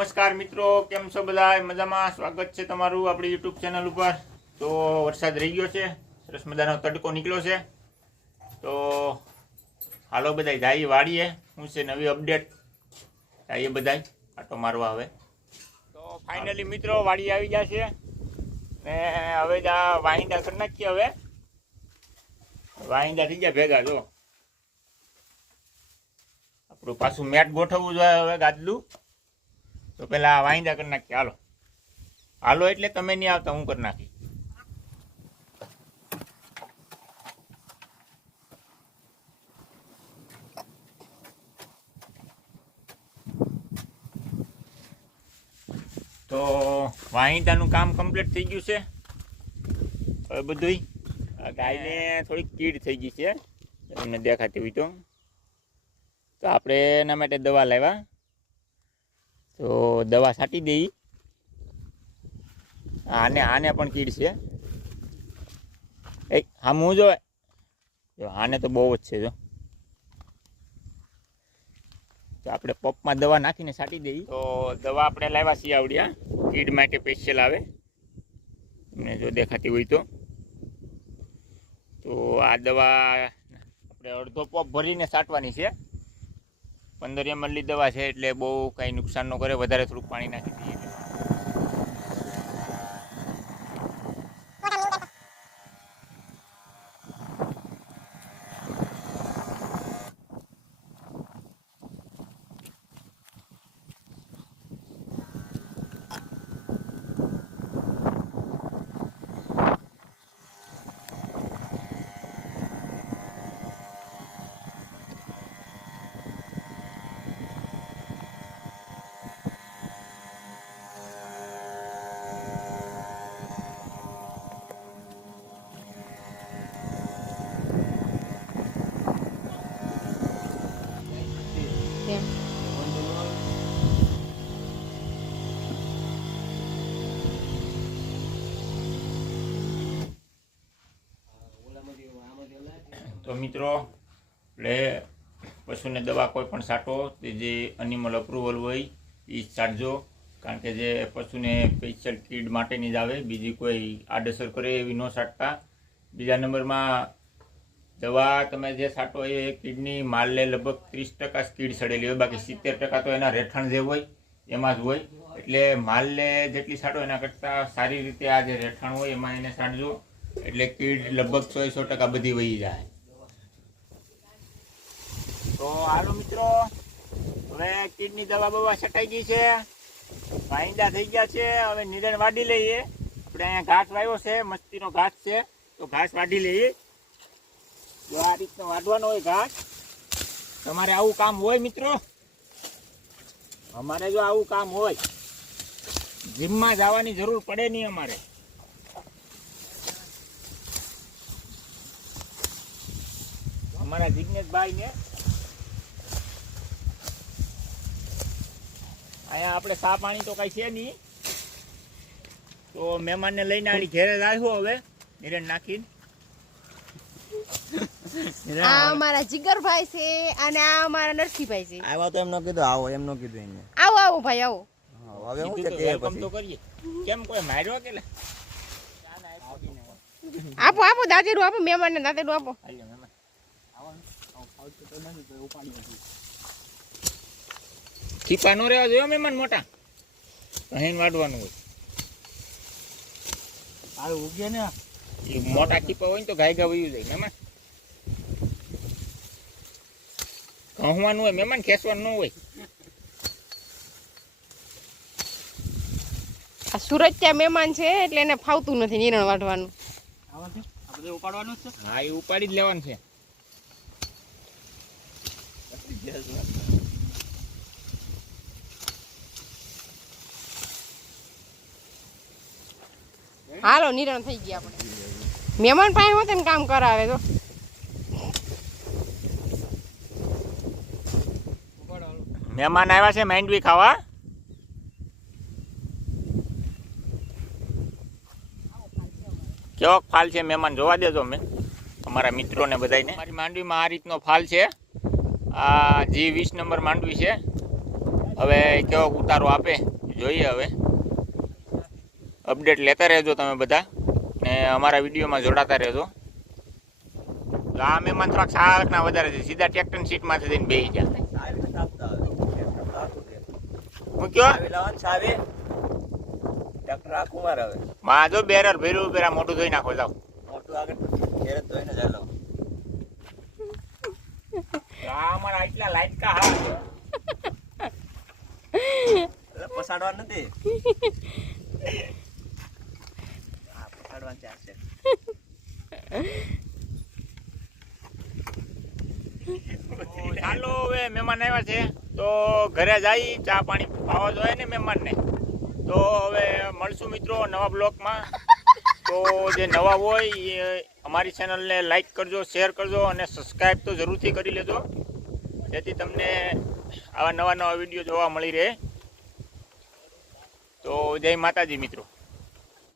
નમસ્કાર મિત્રો કેમ છો બધા મજામાં? સ્વાગત છે તમારું આપણી યુટ્યુબ ચેનલ ઉપર. તો વરસાદ રહી ગયો છે. સરસ મજાનો તડકો નીકળ્યો છે. તો હાલો બધા જાય વાળીએ શું છે નવી અપડેટ જઈએ બધા આટો મારવા હવે. તો ફાઇનલી મિત્રો વાડી આવી ગયા છે. ને હવે આ વાહિંદા કરી નાખીએ હવે. વાહિંદા થઈ ગયા ભેગા જો. આપણું પાછું મેટ ગોઠવવું જોઈએ હવે ગાદલું. તો પેલા આ વાંદા કરી નાખીએ હાલો. હાલો એટલે તમે નહીં આવતા, હું કરી નાખી તો વાહિંદાનું કામ કમ્પ્લીટ થઈ ગયું છે. હવે બધુંય. ગાયને થોડીક કીડ થઈ ગઈ છે. તમને દેખાતી હોય તો. તો આપણે એના માટે દવા લાવ્યા. તો દવા છાંટી દઈ. આને આને પણ કીડ છે. એ હા હું જો, આને તો બહુ જ છે, જો. તો આપણે પપમાં દવા નાખીને છાંટી દઈ. તો દવા આપણે લાવ્યા છીએ આવડ્યા કીડ માટે સ્પેશિયલ આવે. તમને જો દેખાતી હોય તો. તો આ દવા આપણે અડધો પપ ભરીને છાંટવાની છે. પંદર એમએલની દવા છે એટલે બહુ કાંઈ નુકસાન ન કરે, વધારે થોડુંક પાણી નાખી દઈએ. તો મિત્રો એટલે પશુને દવા કોઈ પણ છાંટો, તે જે એનિમલ અપ્રુવલ હોય એ જ છાંટજો. કારણ કે જે પશુને સ્પેશિયલ કીડ માટેની જ આવે, બીજી કોઈ આડઅસર કરે એવી ન છાંટતા. બીજા નંબરમાં, દવા તમે જે છાંટો એ કીડની માલને લગભગ ત્રીસ ટકા કીડ સડેલી હોય, બાકી સિત્તેર ટકા તો એના રહેઠાણ જે હોય, એમાં જ હોય. એટલે માલને જેટલી છાંટો, એના કરતાં સારી રીતે આ જે રહેઠાણ હોય, એમાં એને છાંટજો. એટલે કીડ લગભગ સો સો ટકા બધી વહી જાય. તો હાલો મિત્રો, હવે કીડની દવા બવા છટાઈ ગઈ છે. વાંદા થઈ ગયા છે, હવે નિરણ વાડી લઈએ. આપણે અહીંયા ઘાસ વાવ્યો છે, મસ્તીનો ઘાસ છે, તો ઘાસ વાઢી લઈએ. જો આ રીતનો વાઢવાનો હોય ઘાસ. તમારે આવું કામ હોય મિત્રો. અમારે જો આવું કામ હોય, જીમમાં જવાની જરૂર પડે નહીં અમારે. અમારા જિજ્ઞેશભાઈ ને અહીંયા આપણે સા પાણી તો કઈ છે નહીં તો મહેમાનને લઈને આની ઘેરે આવ્યો હવે નિરણ નાખીને આ અમારા જીગરભાઈ છે અને આ અમારા નરસિંહભાઈ છે આવ્યા તો એમ ન કીધું આવો એમ ન કીધું એને આવો આવો ભાઈ આવો હવે હું છે કે welcome તો કરીએ કેમ કોઈ માર્યો કે આપો આપો દાદેડું આપો મહેમાનને દાદેડું આપો. છીપા નો રહેવા જોઈએ મહેમાન મોટા. અહીં વાડવાનું હોય. આ ઉગે ને. એ મોટા છીપા હોય ને તો ગાય ગા વયું જાય મહેમાન. કહવાનું હોય મહેમાન ખેંચવાનું ન હોય. આ સુરત ત્યાં મહેમાન છે એટલે એને ફાવતું નથી નિરણ વાઢવાનું. આ બધું? ઉપાડવાનું હા એ ઉપાડી જ લેવાનું છે. હાલો નિરણ થઈ ગયા આપણે. મહેમાન પાસે હોત ને કામ કરાવે તો. મહેમાન આવ્યા છે માંડવી ખાવા. કેવો ફાલ છે મહેમાન જોવા દેજો મેં અમારા મિત્રોને બધાને મારી માંડવીમાં આ રીતનો ફાલ છે. આ જી વીસ નંબર માંડવી છે. હવે કેવો ઉતારો આપે જોઈએ હવે. અપડેટ લેતા રહેજો તમે બધા ને અમારા વિડીયોમાં જોડાતા રહેજો આ મહેમાન થોડાક સારકના વધારે છે સીધા ટ્રેક્ટર સીટમાંથી જઈને બેસી ગયા. હું કયો. ટ્રેક્ટર મારે હવે. માં જો બેરર ભેરું બેરા મોટું ધોઈ નાખો મોટું આગળ જ ધોઈને જ હાલો. આ એટલા લાઈટ કા હા પસાડવા નથી હા પસાડવા ચાલો હવે મહેમાન આવ્યા છે. તો ઘરે જઈ ચા પાણી પાવા જોઈએ ને મહેમાનને. તો હવે મળશું મિત્રો નવા બ્લોકમાં તો જે નવા હોય એ અમારી ચેનલને લાઈક કરજો, શેર કરજો અને સબસ્ક્રાઈબ તો જરૂરથી કરી લેજો. જેથી તમને આવા નવા નવા વીડિયો જોવા મળી રહે. તો જય માતાજી મિત્રો.